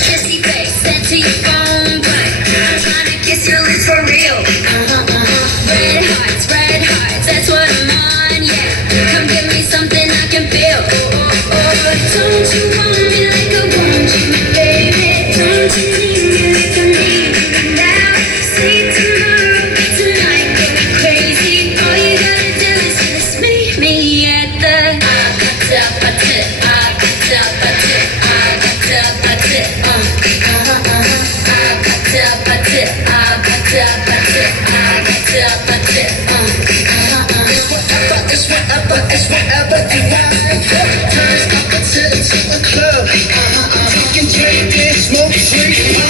Kissy face, sent to your phone, but I'm trying to kiss your lips for real. Red hearts, that's what I'm on, yeah. Come give me something I can feel. Don't you want me like I want you, baby? Don't you need me like I need you now? Say tomorrow, tonight, get me crazy. All you gotta do is just meet me at the It's whatever you like. Turn up until the club. You can drink and smoke free.